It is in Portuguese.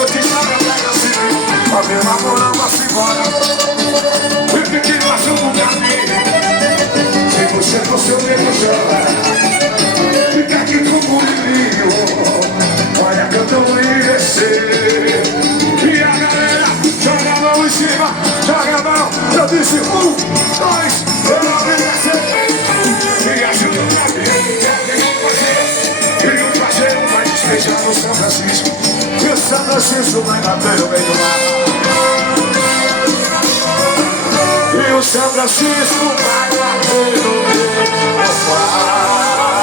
eu te chamo, pega assim. Pra meu amor não vá-se embora. E fique mais um pra mim. Se você for seu mesmo chora, fica aqui com o bonitinho. Olha que eu tô enriquecer. E a galera joga a mão em cima, joga a mão. Eu disse 1, 2, eu não enriquecer. Me ajuda pra mim. Queria fazer uma despesa no São Francisco. E o São Francisco vai bater no meio do mar. E o São Francisco vai bater no meio do mar.